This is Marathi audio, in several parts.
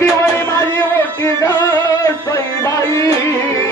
दिवाळी माझी मोठी ग सईबाई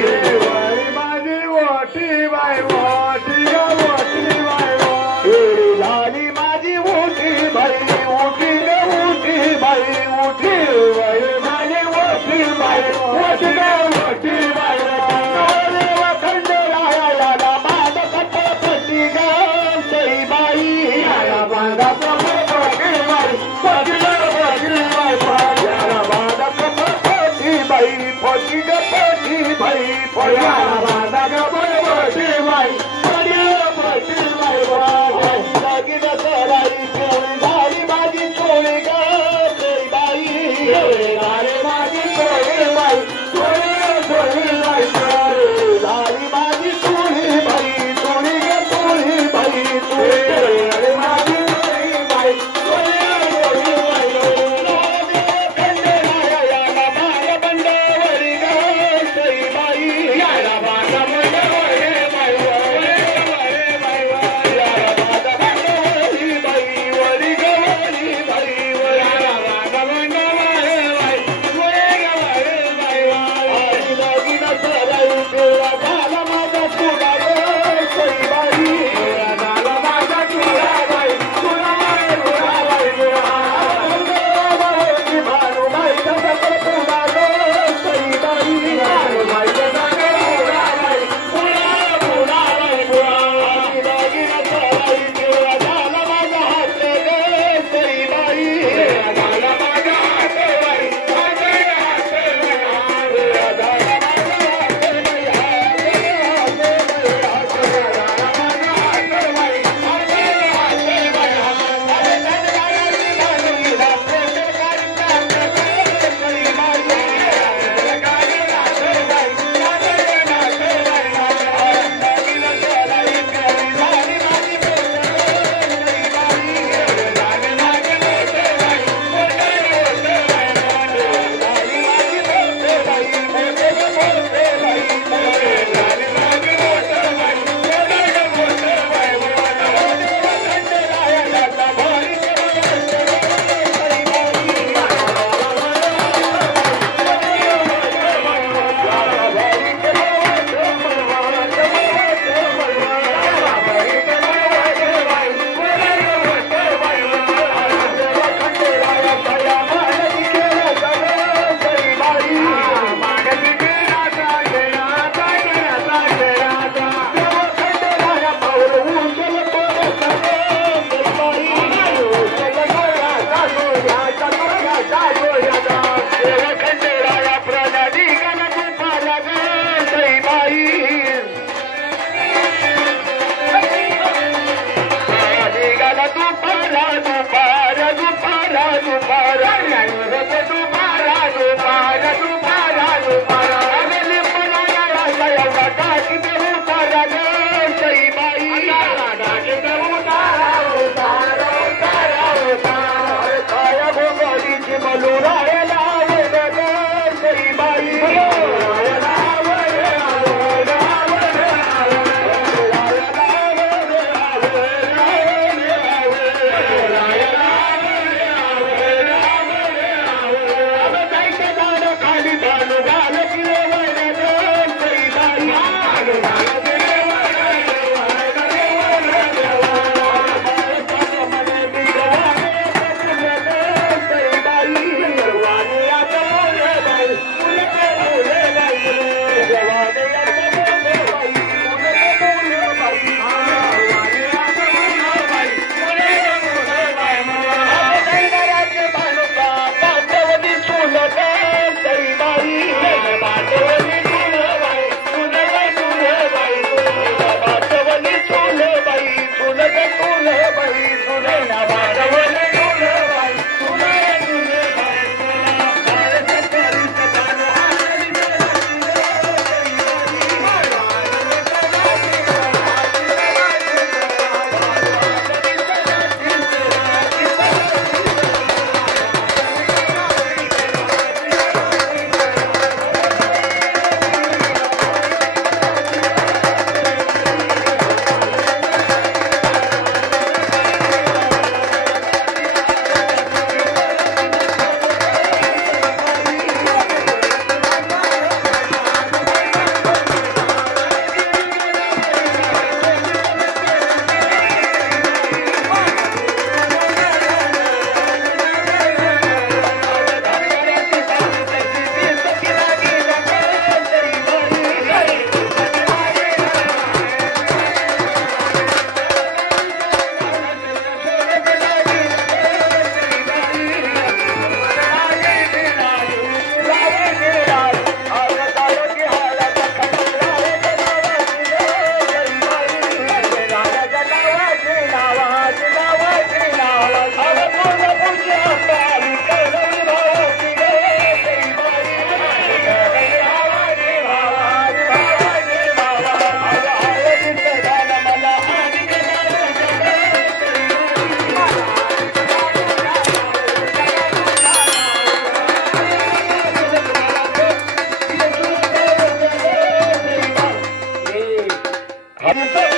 Thank you.